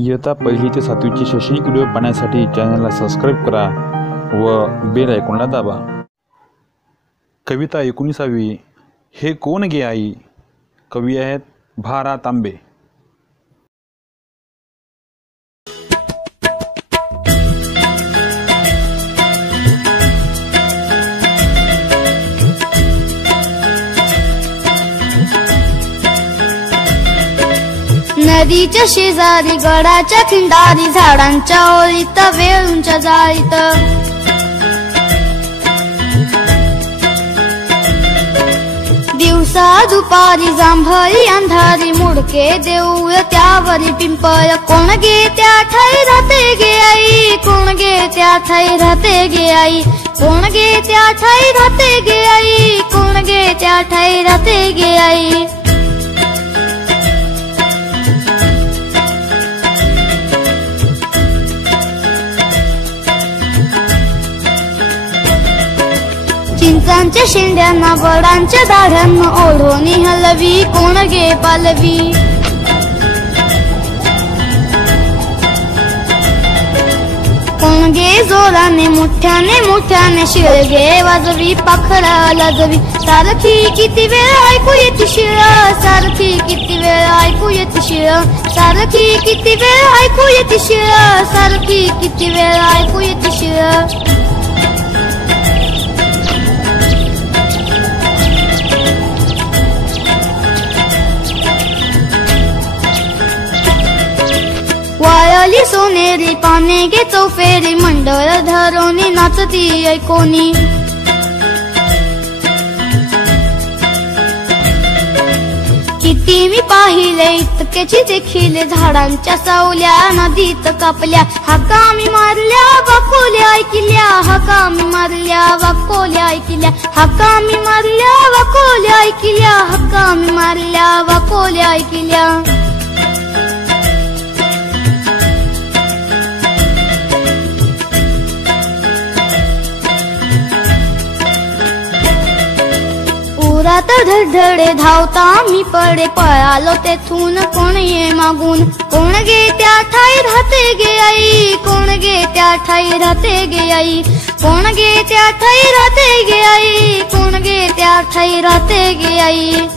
इयत्ता 1ली ते 7वीचे शैक्षणिक व्हिडिओ पाहण्यासाठी चॅनलला सबस्क्राईब करा व बेल आयकॉनला दाबा। कविता 19वी हे कोण गे आई। कवी आहेत भा.रा. तांबे। नदीच्या शेजारी गडाच्या खिंडारी झाडांच्या ओळीत वेळूंच्या जाळीत दिवसा दुपारी जांभळी अंधारी मुडके देऊळ त्यावरी पिंपळ कोण गे त्या ठाई राहते गे आई। कोण गे त्या ठाई राहते गे आई। कोण गे त्या ठाई राहते गे आई। कोण गे त्या ठाई राहते गे आई। चिंचांच्या शेंड्यांना वडांच्या दाढ्यांना ओढोनी हलवी कोण गे पालवी। कोण गे जोराने मोठ्याने मोठ्याने शिळगे वाजवी पाखरा लाजवी। सारखी किती वेळ ऐकू येते शिळ। सारखी किती वेळ ऐकू येते शिळ। सारखी किती वेळ ऐकू येते शिळ। सारखी किती वेळ ऐकू येते शिळ। वाळली सोनेरी पाने गे चौफेरी मंडळ धरोनी नाचती ऐकोनी। किती मी पाहिले इतकेची देखील झाडांच्या सावल्या नदीत कापल्या। हाका मी मारल्या वाकोल्या ऐकल्या। हाका मी मारल्या वाकोल्या ऐकल्या। हाका मी मारल्या वाकोल्या ऐकल्या। हाका मी मारल्या वाकोल्या ऐकल्या। उरात धडधडे धावता मी पडे पळालो तेथून कोण ये मागून। कोण गे त्या ठाई राहते गे आई। कोण गे त्या ठाई राहते गे आई। कोण गे त्या ठाई राहते गे आई। कोण गे त्या ठाई राहते गे आई।